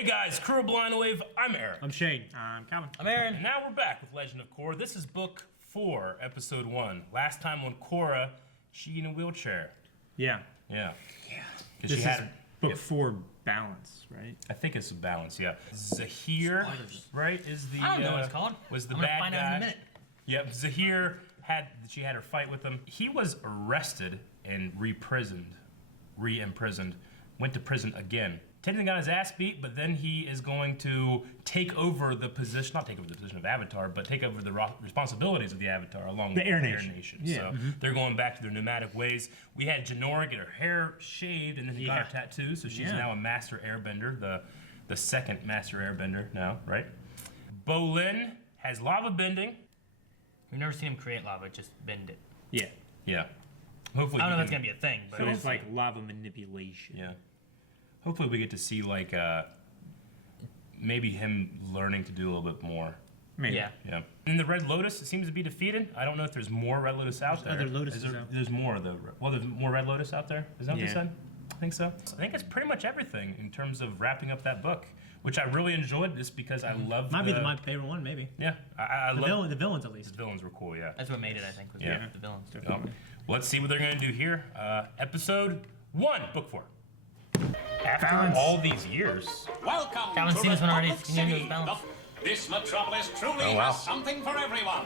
Hey guys, crew of Blind Wave, I'm Eric. I'm Shane. I'm Calvin. I'm Aaron. And now we're back with Legend of Korra. This is book 4, episode 1. Last time on Korra, she in a wheelchair. Yeah. Yeah. This is book 4, balance, right? I think it's a balance, yeah. Zahir, right, is the... I don't know what it's called. Was the I'm bad find guy. out in a minute. Yep, Zahir she had her fight with him. He was arrested and re-imprisoned, went to prison again. Technically got his ass beat, but then he is going to take over the position, not take over the position of Avatar, but take over the responsibilities of the Avatar along with the Air Nation. Yeah. So they're going back to their nomadic ways. We had Jinora get her hair shaved and then he got her tattoo, so she's now a master airbender, the second master airbender now, right? Bolin has lava bending. We've never seen him create lava, just bend it. Yeah. Yeah. Hopefully I don't know if that's gonna be a thing, but So it's like lava manipulation. yeah. Hopefully we get to see like maybe him learning to do a little bit more. Maybe. yeah. Yeah. And the Red Lotus seems to be defeated. I don't know if there's more Red Lotus out there. Other Lotuses Is there, out. There's more of the there's more Red Lotus out there. Is that what they Yeah. said? I think so. I think it's pretty much everything in terms of wrapping up that book, which I really enjoed just because I love. Might be my favorite one, maybe. Yeah, I love The villains, at least. the villains were cool. Yeah. That's what made it, I think, was Yeah. the villains. Well, let's see what they're gonna do here. Episode 1, book 4. After Balance. all these years. Welcome Calvin's to seen this one already. Republic He knew it City. was balanced. This metropolis truly Oh, wow. has something for everyone.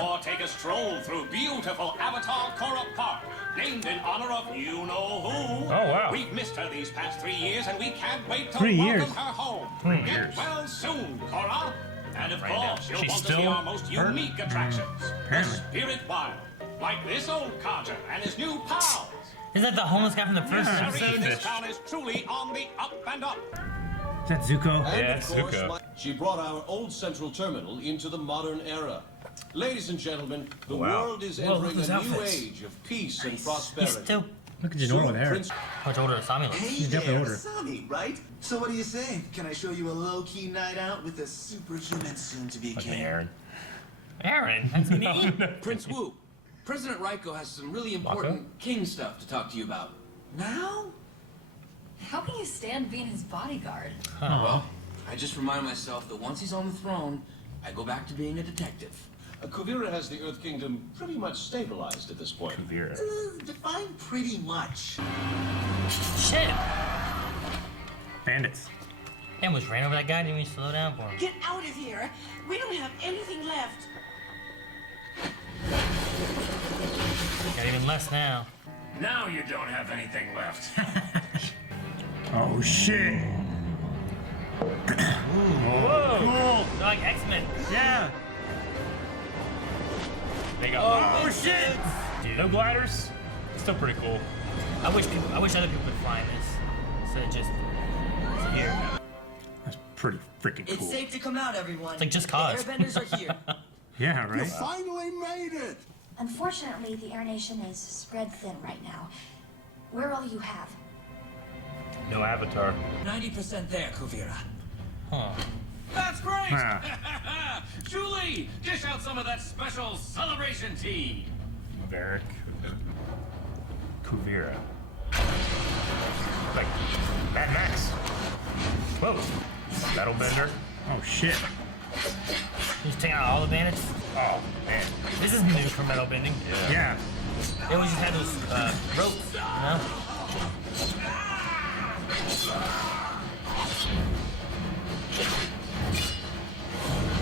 Or take a stroll through beautiful Avatar Korra Park, named in honor of you-know-who. Oh, wow. We've missed her these past 3 years, and we can't wait to 3 welcome years. her home. 3 Get years. well soon, Korra. And of Right now. course, you'll She's want to see still our most hurt? unique attractions. The Apparently. Spirit Wild. Like this old codger and his new pals. Isn't that the homeless guy from the first Yeah. Harry, episode? this town is truly on the up and up. Is that Zuko? Yeah, And of course, Zuko. she brought our old central terminal into the modern era. Ladies and gentlemen, the Wow. world is Whoa, entering look a at those new outfits. age of peace and He's prosperity. still Look at Jinora with hair. Prince much older than Samuel. Hey He's definitely there, older. Sonny, right? So what do you say? Can I show you a low-key night out with a superhuman soon-to-be Fucking king? Aaron. Aaron, that's me. Prince Wu, President Raiko has some really important king stuff to talk to you about. Now? How can you stand being his bodyguard? Well, I just remind myself that once he's on the throne, I go back to being a detective. Kuvira has the Earth Kingdom pretty much stabilized at this point. Vera. Define pretty much. Shit. Bandits. He almost ran over that guy. Didn't even slow down for him. Get out of here! We don't have anything left. Got even less now. Now you don't have anything left. Oh, shit. Whoa! They're like X-Men. Yeah. They got Oh shit! no gliders. Still pretty cool. I wish other people could fly in this instead of just here. That's pretty freaking It's cool. safe to come out, everyone. It's like Just Cause. The airbenders are here. Yeah, right? Finally made it! Unfortunately, the Air Nation is spread thin right now. We're all you have. No Avatar. 90% there, Kuvira. Huh. That's great! Ah. Julie, dish out some of that special celebration tea. Varric. Kuvira. Like Mad Max. Whoa. Metal Bender. Oh, shit. He's taking out all the bandits. Oh man. This is new for metal bending. Yeah. They always just had those ropes, you know?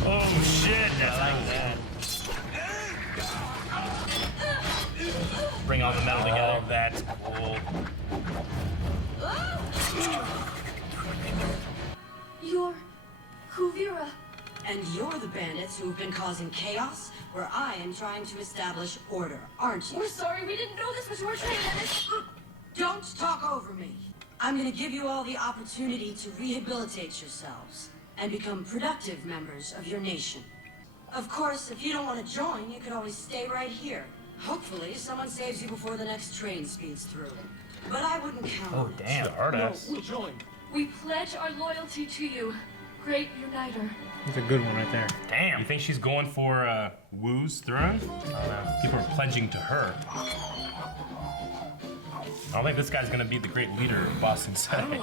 Oh shit. I like that. Bring all the metal together. Oh, that's cool. You're Kuvira. And you're the bandits who've been causing chaos, where I am trying to establish order, aren't you? We're sorry, we didn't know this was your train, Dennis. Don't talk over me. I'm gonna give you all the opportunity to rehabilitate yourselves and become productive members of your nation. Of course, if you don't want to join, you could always stay right here. Hopefully, someone saves you before the next train speeds through. But I wouldn't count Oh, on it. damn. Hard ass. will join. We pledge our loyalty to you, Great Uniter. That's a good one right there. Damn. You think she's going for Wu's throne? People are pledging to her. I don't think this guy's gonna be the great leader of Boston City.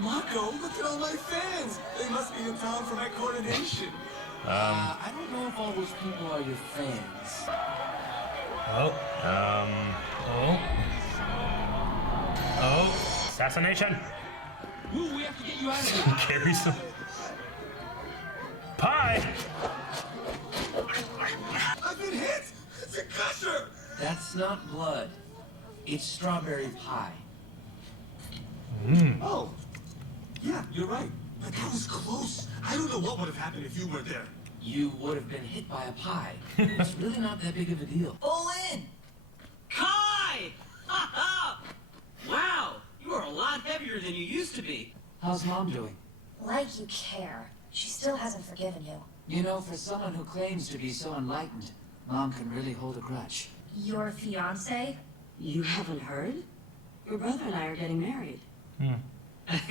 Mako, look at all my fans. They must be in town for my coronation. I don't know if all those people are your fans. Assassination. Woo, we have to get you out of here. Carry some pie. I've been hit. It's a gusher. That's not blood. It's strawberry pie. Oh, yeah, you're right. But that was close. I don't know what would have happened if you weren't there. You would have been hit by a pie. It's really not that big of a deal. Pull in! Kai! Ha ha! Wow, you are a lot heavier than you used to be. How's Mom doing? Like you care. She still hasn't forgiven you. You know, for someone who claims to be so enlightened, Mom can really hold a grudge. Your fiance? You haven't heard? Your brother and I are getting married.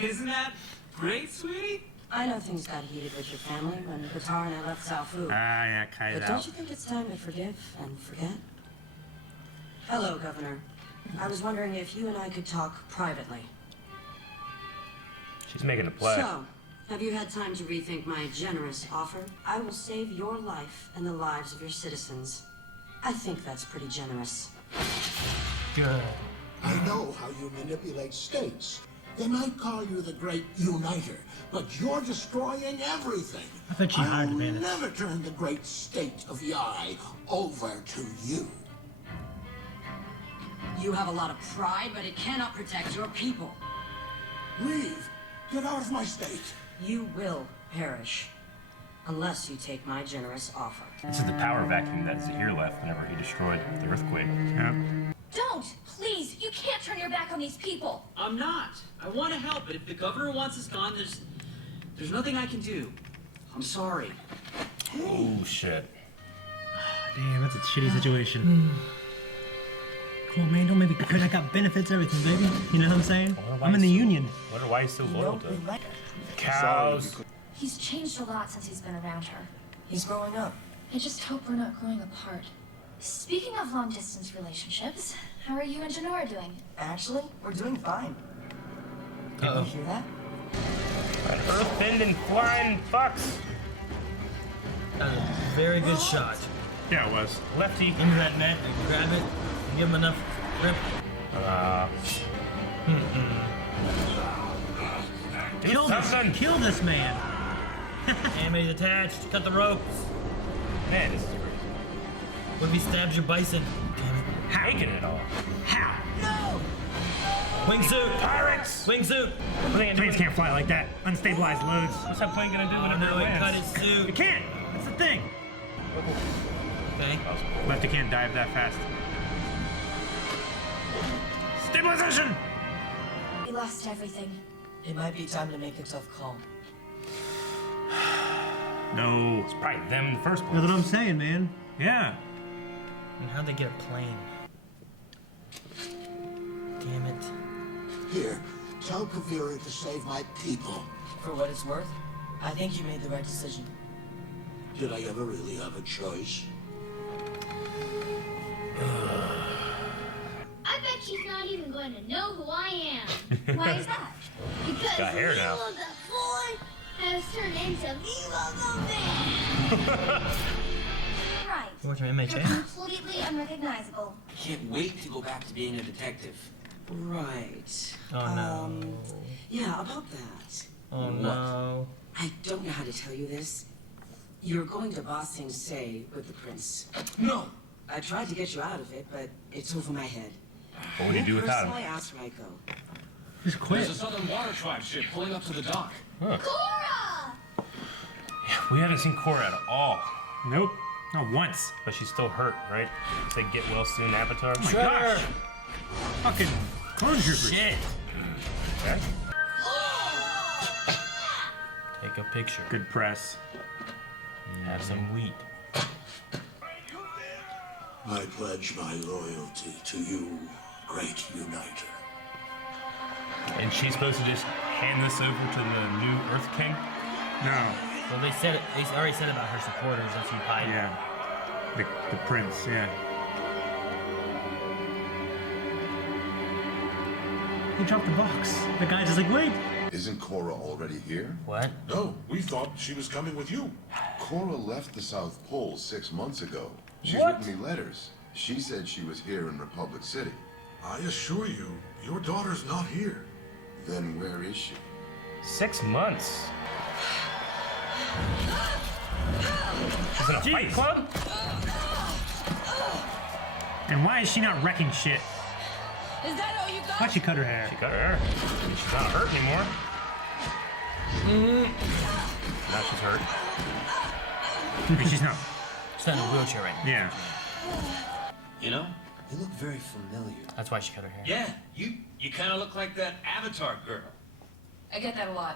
Isn't that great, sweetie? I know things got heated with your family when Qatar and I left South Fu. Yeah, cut it But out. don't you think it's time to forgive and forget? Hello, Governor. I was wondering if you and I could talk privately. She's making a play. So, have you had time to rethink my generous offer? I will save your life and the lives of your citizens. I think that's pretty generous. Good. I know how you manipulate states. They might call you the Great Uniter, but you're destroying everything. I bet she hired I'll Manus. never turn the great state of Yai over to you. You have a lot of pride, but it cannot protect your people. Leave. Get out of my state. You will perish. Unless you take my generous offer. This is the power vacuum that Zahir left whenever he destroyed the earthquake. Yep. Don't! Please! You can't turn your back on these people! I'm not. I want to help, but if the governor wants us gone, there's nothing I can do. I'm sorry. Oh shit. Damn, that's a shitty situation. Cool, man. Don't make me quit. I got benefits, everything, baby. You know what I'm saying? I'm in the union. Wonder why he's so loyal to like her. cows. He's changed a lot since he's been around her. He's growing up. I just hope we're not growing apart. Speaking of long-distance relationships, how are you and Janora doing? Actually, we're doing fine. Did you hear that? An earthbending flying fox. That was a very good shot. Yeah, it was. Lefty. Into that net and grab it and give him enough grip. Kill this man. Animated attached. Cut the ropes. Man, this is crazy. What if he stabs your bison? Damn it. Taking it all. How? No! Wingsuit! Pirates! Wingsuit! Planes can't fly like that. Unstabilized loads. What's that plane gonna do Oh whenever no, it he cut lands? his suit. It can't. That's the thing. Okay. Lefty can't dive that fast. Stabilization! We lost everything. It might be time to make a tough call. No. It's probably them in the first place. That's what I'm saying, man. Yeah. And how'd they get a plane? Damn it. Here, tell Kaviri to save my people. For what it's worth, I think you made the right decision. Did I ever really have a choice? I bet she's not even going to know who I am. Why is that? Because Got hair now. Evil the boy has turned into Evil the man. Right. Watch my You're MHA. completely unrecognizable. I can't wait to go back to being a detective. Right. Oh no. Yeah, about that. Oh no. I don't know how to tell you this. You're going to Ba Sing Se with the prince. No! I tried to get you out of it, but it's over my head. What would he do without Personally, him? ask Raiko. Just quit. There's a Southern Water Tribe ship pulling up to the dock. Korra! We haven't seen Korra at all. Nope. Not once. But she's still hurt, right? Say get well soon, Avatar. Oh my gosh. Fucking clone troopers. Shit. Okay. Take a picture. Good press. Have some wheat. I pledge my loyalty to you, Great Uniter. And she's supposed to just hand this over to the new Earth King? No. Well, they said it. They already said about her supporters that she hide. Yeah. The prince, yeah. He dropped the box. The guy's just like, wait, Isn't Korra already here? What? No, we thought she was coming with you. Korra left the South Pole 6 months ago. She's What? written me letters. She said she was here in Republic City. I assure you, your daughter's not here. Then where is she? 6 months. She's in a fight club? And why is she not wrecking shit? Is that all you got? Why'd she cut her hair? She cut her hair. She's not hurt anymore. Now she's hurt. She's not. She's not in a wheelchair right now. Yeah. You know, you look very familiar. That's why she cut her hair. Yeah, you kind of look like that Avatar girl. I get that a lot.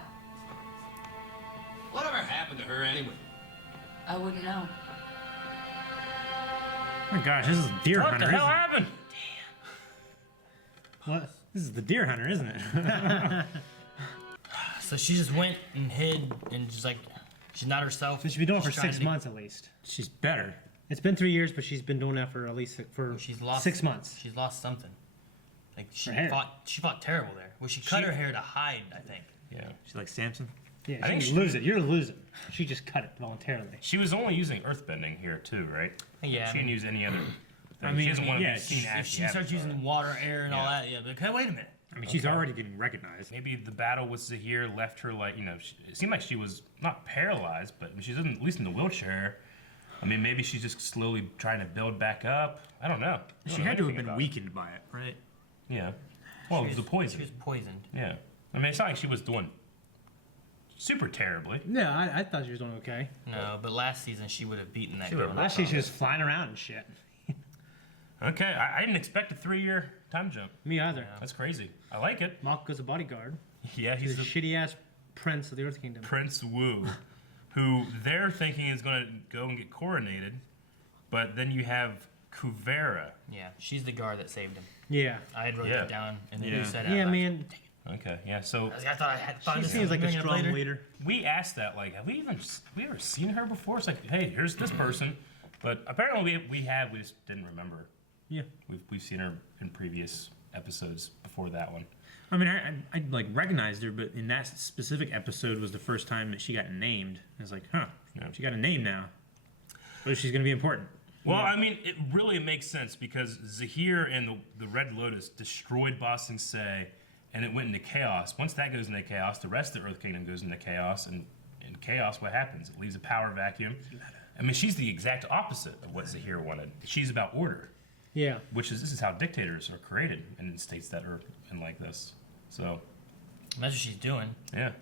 Whatever happened to her anyway? I wouldn't know. Oh my gosh, this is Deer What Hunter. the hell isn't it? happened? What? This is the Deer Hunter, isn't it? So she just went and hid and just like, she's not herself. So she's been doing it for She's trying 6 to- months at least. She's better. It's been 3 years, but she's been doing that for at least She's lost 6 months. She's lost something. Like she Her hair. fought terrible there. Well, she cut her hair to hide, I think. Yeah. She's like Samson. Yeah, I think she she- lose it. You're losing. She just cut it voluntarily. She was only using earthbending here too, right? Yeah, She didn't use any other thing. I mean, she doesn't want to yeah, be seen If as she the starts Avatar. using water, air, and all Yeah. that, yeah, but hey, wait a minute. I mean, she's already getting recognized. Maybe the battle with Zahir left her like, it seemed like she was not paralyzed, but she's at least in the wheelchair. I mean, maybe she's just slowly trying to build back up. I don't know. I don't She know had to have anything been about weakened by it, right? it. Yeah. Well, it was the poison. She was poisoned. Yeah. I mean, it's not like she was doing super terribly. Yeah, I thought she was doing okay. No, but last season she would have beaten that She girl. would've- Last year she was flying around and shit. Okay, I didn't expect a 3-year time jump. Me either. That's crazy. I like it. Malka's a bodyguard. Yeah, He's he's a the shitty ass prince of the Earth Kingdom. Prince Wu, who they're thinking is going to go and get coronated, but then you have Kuvera. Yeah, she's the guard that saved him. Yeah. I had wrote Yeah. that down, and then Yeah. you said Yeah, man. Okay, yeah. So I thought I had found She this seems like a bring it up strong later. leader. we asked that, like, have we ever seen her before? It's like, hey, here's this person, but apparently we just didn't remember. Yeah. We've seen her in previous episodes before that one. I mean, I like recognized her, but in that specific episode was the first time that she got named. I was like, huh, Yeah. she got a name now. But she's gonna be important. Well, I mean, it really makes sense because Zahir and the Red Lotus destroyed Ba Sing Se, and it went into chaos. Once that goes into chaos, the rest of the Earth Kingdom goes into chaos, and in chaos, what happens? It leaves a power vacuum. I mean, she's the exact opposite of what Zahir wanted. She's about order. Yeah. This is how dictators are created in states that are in like this. So And that's what she's doing. yeah,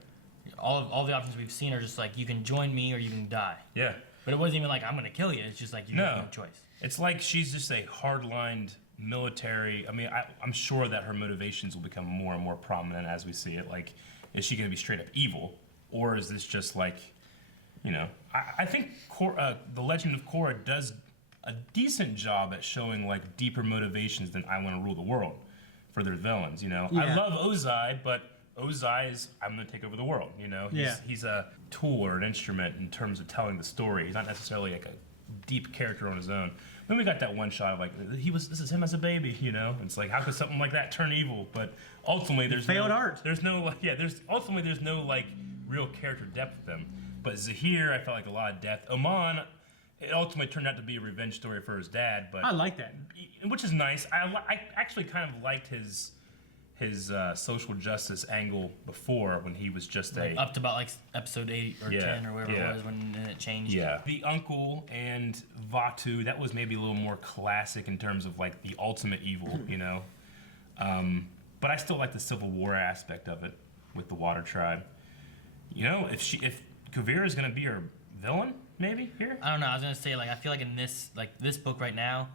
All the options we've seen are just like, you can join me or you can die. yeah. But it wasn't even like, I'm going to kill you. It's just like, you have no choice. It's like she's just a hard-lined military. I mean, I'm sure that her motivations will become more and more prominent as we see it. Like, is she going to be straight up evil, or is this just like, I think the Legend of Korra does a decent job at showing like deeper motivations than I want to rule the world for their villains. I Yeah. love Ozai, but Ozai is I'm going to take over the world. He's a tool or an instrument in terms of telling the story. He's not necessarily like a deep character on his own. Then we got that one shot of like this is him as a baby. It's like how could something like that turn evil? But ultimately there's failed art. There's no there's no like real character depth with them. But Zahir, I felt like a lot of depth. Oman, it ultimately turned out to be a revenge story for his dad, but I like that, which is nice. I actually kind of liked his social justice angle before when he was just Up to about like episode 8 or 10 or whatever it was when it changed. Yeah. The uncle and Vatu, that was maybe a little more classic in terms of like the ultimate evil, But I still like the Civil War aspect of it with the Water Tribe. If Kuvira is gonna be her villain, maybe here. I don't know. I was gonna say like I feel like in this book right now,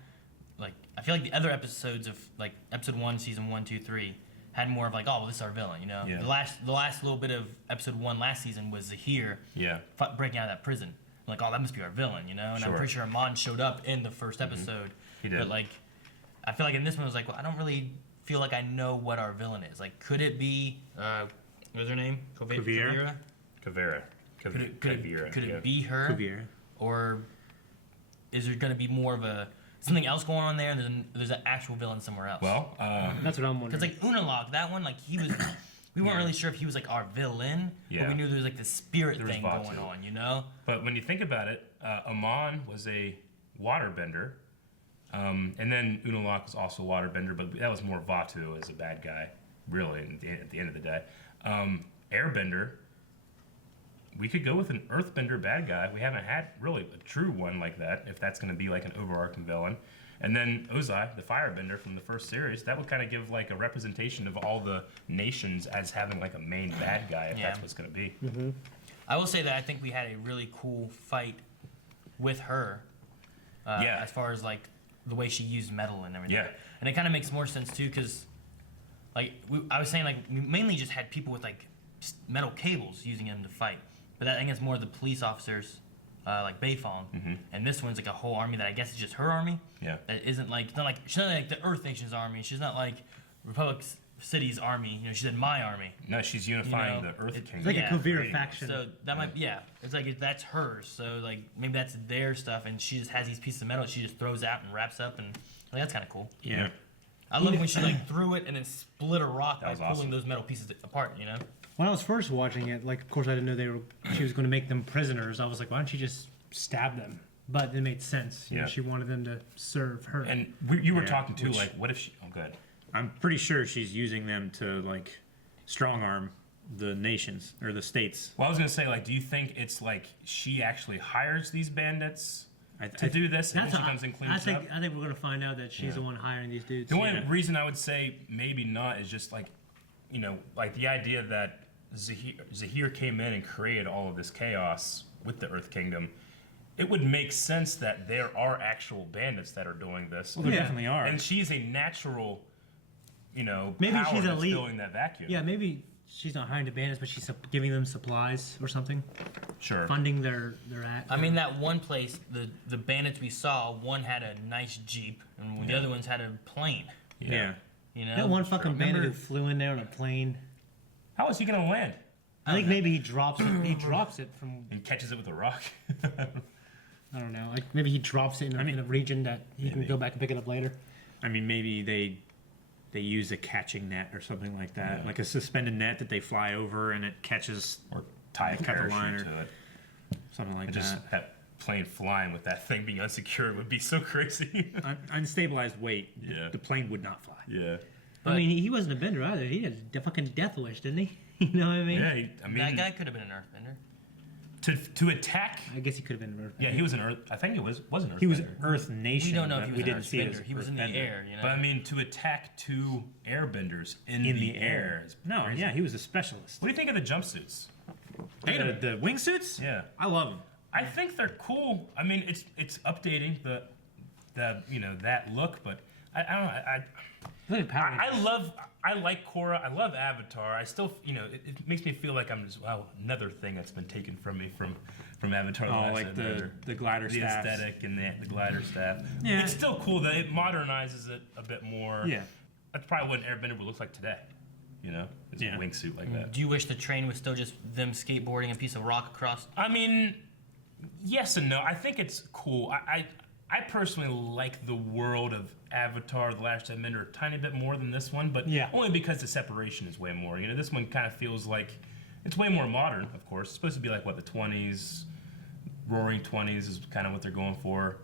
like I feel like the other episodes of like episode 1, season 1, 2, 3 had more of like, oh, well, this is our villain, Yeah. The last little bit of episode 1 last season was Zahir breaking out of that prison. Like, oh, that must be our villain, And I'm pretty sure Amon showed up in the first episode. He did. But like, I feel like in this one it was like, well, I don't really feel like I know what our villain is. Like, could it be what's her name? Kuvira? Kuvira. Could it be her? Kuvira. Or is there going to be more of something else going on there, and there's an actual villain somewhere else? Well, that's what I'm wondering. Because like Unalog, that one, like he we weren't really sure if he was like our villain, but we knew there was like the spirit thing going on, you know? But when you think about it, Amon was a waterbender, and then Unalaq was also a waterbender, but that was more Vaatu as a bad guy, really, at the end of the day. Airbender, we could go with an earthbender bad guy. We haven't had really a true one like that, if that's going to be like an overarching villain. And then Ozai, the firebender from the first series, that would kind of give like a representation of all the nations as having like a main bad guy, if that's what's going to be. I will say that I think we had a really cool fight with her. As far as like the way she used metal and everything. Yeah. And it kind of makes more sense too, because like I was saying, like we mainly just had people with like metal cables using them to fight. But I think it's more the police officers, like Beifong, and this one's like a whole army that I guess is just her army. Yeah. That isn't like it's not like she's not like the Earth Nation's army. She's not like Republic City's army. You know, she's in my army. No, she's unifying the Earth Kingdom. It's like a Kuvira faction. So that might it's like that's hers. So like maybe that's their stuff, and she just has these pieces of metal that she just throws out and wraps up, and like, that's kind of cool. Yeah. I love when she like threw it and then split a rock by pulling awesome. those metal pieces apart. You know. When I was first watching it, like, of course, I didn't know she was going to make them prisoners. I was like, why don't you just stab them? But it made sense. You know, she wanted them to serve her. And you were talking too, like, what if she? Oh, good. I'm pretty sure she's using them to like strong arm the nations or the states. Well, I was gonna say, like, do you think it's like she actually hires these bandits to do this, and she comes and cleans up? I think we're going to find out that she's the one hiring these dudes. The only reason I would say maybe not is just like, you know, like the idea that Zahir came in and created all of this chaos with the Earth Kingdom. It would make sense that there are actual bandits that are doing this. Well, there definitely are. And she's a natural, you know, maybe power she's that's elite. filling that vacuum. Yeah, maybe she's not hiring the bandits, but she's giving them supplies or something. Sure. Funding their act. I mean, that one place, the bandits we saw, one had a nice Jeep, and the other ones had a plane. Yeah. You know? That one fucking bandit who flew in there on a plane. How is he gonna land? I think maybe he drops it. He drops it from and catches it with a rock. I don't know. Like maybe he drops it in a region that he can go back and pick it up later. I mean, maybe they use a catching net or something like that, like a suspended net that they fly over and it catches or tie a cut the line parachute or to it. something like Just that. that plane flying with that thing being unsecured would be so crazy. Unstabilized weight. Yeah. The plane would not fly. Yeah. I mean, he wasn't a bender either. He had a fucking death wish, didn't he? You know what I mean? Yeah, I mean that guy could have been an earthbender. To attack. I guess he could have been an earthbender. Yeah, he was an earth. I think it was an earthbender. He was Earth Nation. We don't know if but he was we an didn't see it as earthbender. He was in the Earthbender. air, you know. But I mean, to attack two airbenders in the air. Is No, crazy. yeah, he was a specialist. What do you think of the jumpsuits? The wingsuits? Yeah, I love them. I think they're cool. I mean, it's updating the you know that look, but I don't know. I like Korra. I love Avatar. I still, you know, it makes me feel like I'm just another thing that's been taken from me from Avatar. Oh, like the glider the staffs. aesthetic and the glider staff. Yeah. It's still cool that it modernizes it a bit more. Yeah. That's probably what an airbender would look like today. You know, it's a wingsuit like that. Do you wish the train was still just them skateboarding a piece of rock across? I mean, yes and no. I think it's cool. I personally like the world of Avatar: The Last Airbender a tiny bit more than this one, but only because the separation is way more. You know, this one kind of feels like it's way more modern. Of course, it's supposed to be like what the 20s, Roaring 20s is kind of what they're going for.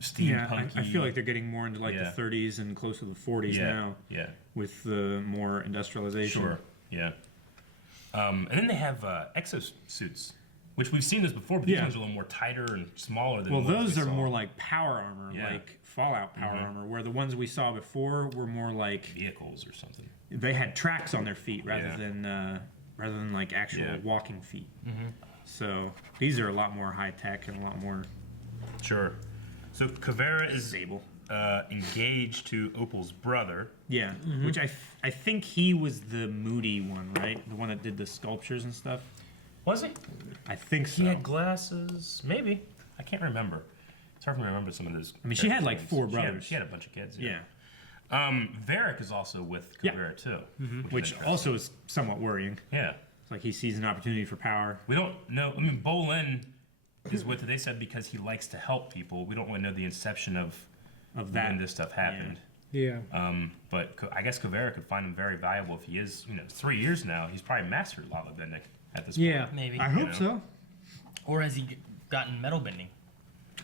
Steampunky. I feel like they're getting more into like the 30s and close to the 40s now. Yeah. With the more industrialization. Sure. Yeah. And then they have exosuits, which we've seen this before, but these ones are a little more tighter and smaller than. Well, the ones those we are saw. more like power armor, like Fallout power armor, where the ones we saw before were more like vehicles or something. They had tracks on their feet rather than like actual walking feet. So these are a lot more high tech and a lot more. Sure. So Kuvira is engaged to Opal's brother. Yeah, which I think he was the moody one, right? The one that did the sculptures and stuff. Was he? I think so. He had glasses. Maybe. I can't remember. It's hard for me to remember some of those. I mean, she had like names. 4 brothers. She had a bunch of kids. Yeah. Varric is also with Kuvira too. Which also is somewhat worrying. Yeah. It's like he sees an opportunity for power. We don't know. I mean, Bolin is what they said because he likes to help people. We don't really know the inception of that when this stuff happened. Yeah. But I guess Kuvera could find him very valuable if he is, 3 years now. He's probably mastered lava bending at this point. Yeah, maybe. I hope so. Or has he gotten metal bending?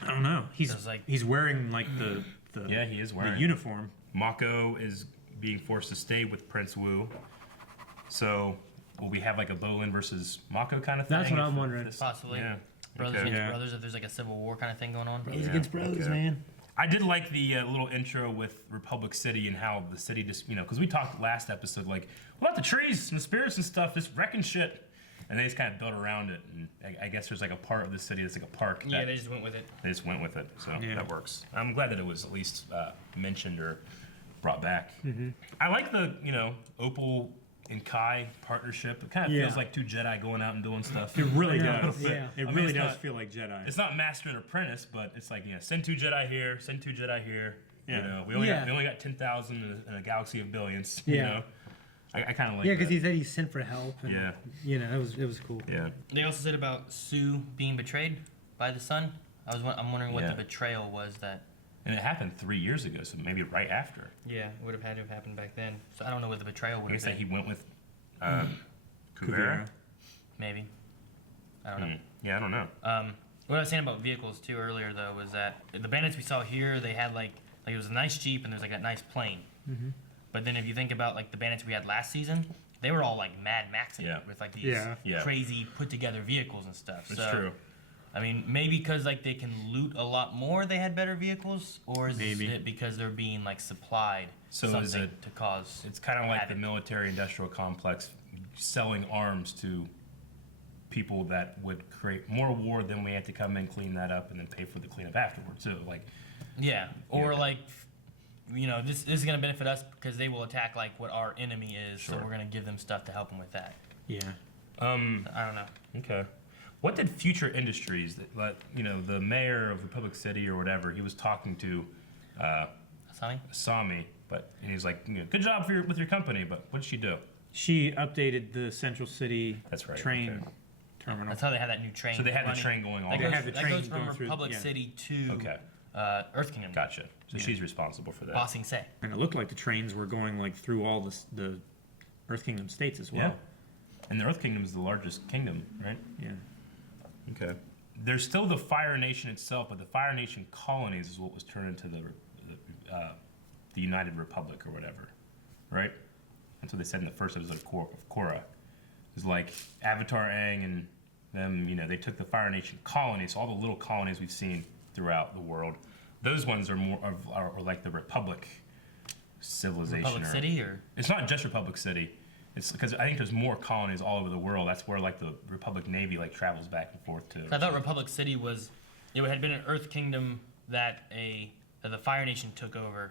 I don't know. He's wearing like the yeah, he is wearing the uniform. Mako is being forced to stay with Prince Wu. So will we have like a Bolin versus Mako kind of thing? That's what I'm wondering. Possibly. Yeah. Brothers against brothers, if there's like a civil war kind of thing going on. Brothers against brothers, man. I did like the little intro with Republic City and how the city just, because we talked last episode, like, what about the trees and the spirits and stuff, just wrecking shit? And they just kind of built around it. And I guess there's like a part of the city that's like a park. Yeah, they just went with it. They just went with it, so that works. I'm glad that it was at least mentioned or brought back. Mm-hmm. I like the, Opal and Kai partnership. It kind of feels like two Jedi going out and doing stuff. It really does. Yeah. It really does feel like Jedi. It's not Master and Apprentice, but it's like, send two Jedi here, send two Jedi here. Yeah. We only got 10,000 in a galaxy of billions. Yeah. I kind of like. Yeah, because he said he sent for help. And, it was cool. Yeah. They also said about Sue being betrayed by the son. I'm wondering what the betrayal was that. And it happened 3 years ago, so maybe right after. Yeah, it would have had to have happened back then. So I don't know what the betrayal would have been. I guess that he went with Kuvera. Maybe. I don't know. Yeah, I don't know. What I was saying about vehicles too earlier though was that the bandits we saw here, they had like it was a nice Jeep and there's like a nice plane. Mm-hmm. But then if you think about like the bandits we had last season, they were all like Mad Maxing it with like these crazy put together vehicles and stuff. That's true. I mean, maybe because like they can loot a lot more, they had better vehicles, or is it because they're being like supplied something to cause? It's kind of like the military-industrial complex selling arms to people that would create more war than we had to come in, clean that up, and then pay for the cleanup afterwards. So like, this is going to benefit us because they will attack like what our enemy is, so we're going to give them stuff to help them with that. Yeah. I don't know. Okay. What did Future Industries, the mayor of Republic City or whatever, he was talking to Asami, and he was like, good job with your company, but what did she do? She updated the Central City train terminal. That's how they had that new train. So they had the train going on. That goes from Republic City to Earth Kingdom. Gotcha. So she's responsible for that. Bossing Say. And it looked like the trains were going like through all the Earth Kingdom states as well. Yeah. And the Earth Kingdom is the largest kingdom, right? Yeah. Okay. There's still the Fire Nation itself, but the Fire Nation colonies is what was turned into the United Republic or whatever, right? That's what they said in the first episode of Korra. It's like Avatar Aang and them, they took the Fire Nation colonies, so all the little colonies we've seen throughout the world. Those ones are more are like the Republic civilization. Republic City, or it's not just Republic City. It's because I think there's more colonies all over the world. That's where like the Republic Navy like travels back and forth to. I thought Republic City had been an Earth Kingdom that the Fire Nation took over.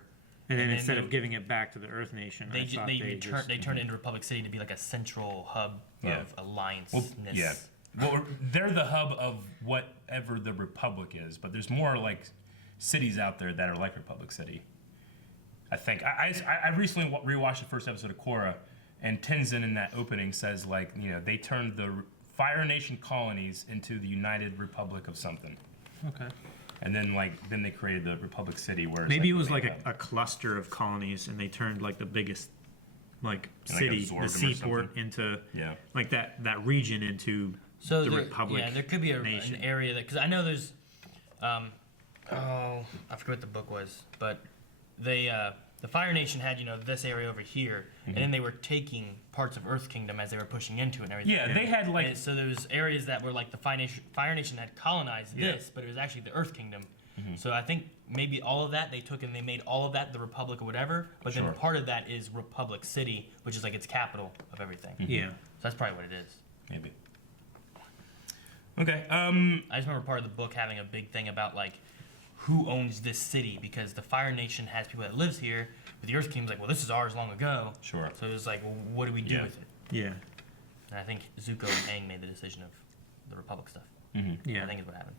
And then instead of giving it back to the Earth Nation, they turned into Republic City to be like a central hub of alliance-ness. Well, they're the hub of whatever the Republic is, but there's more like cities out there that are like Republic City. I think I recently rewatched the first episode of Korra, and Tenzin in that opening says like they turned the Fire Nation colonies into the United Republic of something. Okay. And then they created the Republic City where maybe it was like a cluster of colonies, and they turned like the biggest city, the seaport, into like that region into the Republic. Yeah, there could be an area that, because I know there's I forget what the book was, but they the Fire Nation had this area over here, and then they were taking parts of Earth Kingdom as they were pushing into it and everything. Yeah, they had like so there was areas that were like the Fire Nation had colonized this, but it was actually the Earth Kingdom. So I think maybe all of that they took and they made all of that the Republic or whatever, but then part of that is Republic City, which is like its capital of everything. Yeah, so that's probably what it is. Maybe. Okay. I just remember part of the book having a big thing about like who owns this city, because the Fire Nation has people that lives here, but the Earth Kingdom's like, well, this is ours long ago. Sure. So it was like, well, what do we do with it? Yeah. And I think Zuko and Aang made the decision of the Republic stuff. Yeah. I think is what happened.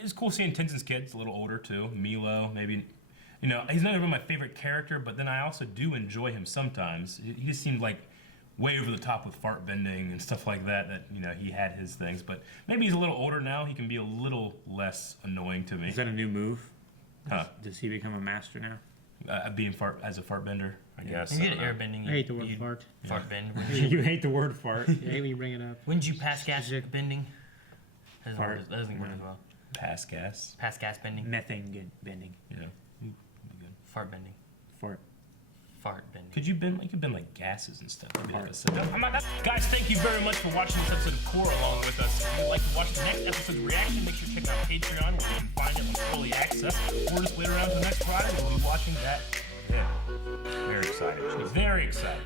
It's cool seeing Tenzin's kids a little older too. Milo, maybe. He's not even my favorite character, but then I also do enjoy him sometimes. He just seemed like way over the top with fart bending and stuff like that, he had his things. But maybe he's a little older now. He can be a little less annoying to me. Is that a new move? Huh? Does he become a master now? Being as a fart bender, I guess. You get airbending. I hate the word fart. Fart bend. You hate the word fart. Yeah, I hate when you bring it up. Wouldn't you pass gas bending? That doesn't work as well. Pass gas. Pass gas bending. Methane bending. Yeah. Fart bending. Fart bending. Could you bend? You could bend like gases and stuff. Guys, thank you very much for watching this episode of Korra along with us. If you'd like to watch the next episode's reaction, make sure to check out Patreon where you can find it with early access. Or just wait around till next Friday when we'll be watching that. Yeah. Very excited. Very excited.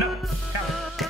No.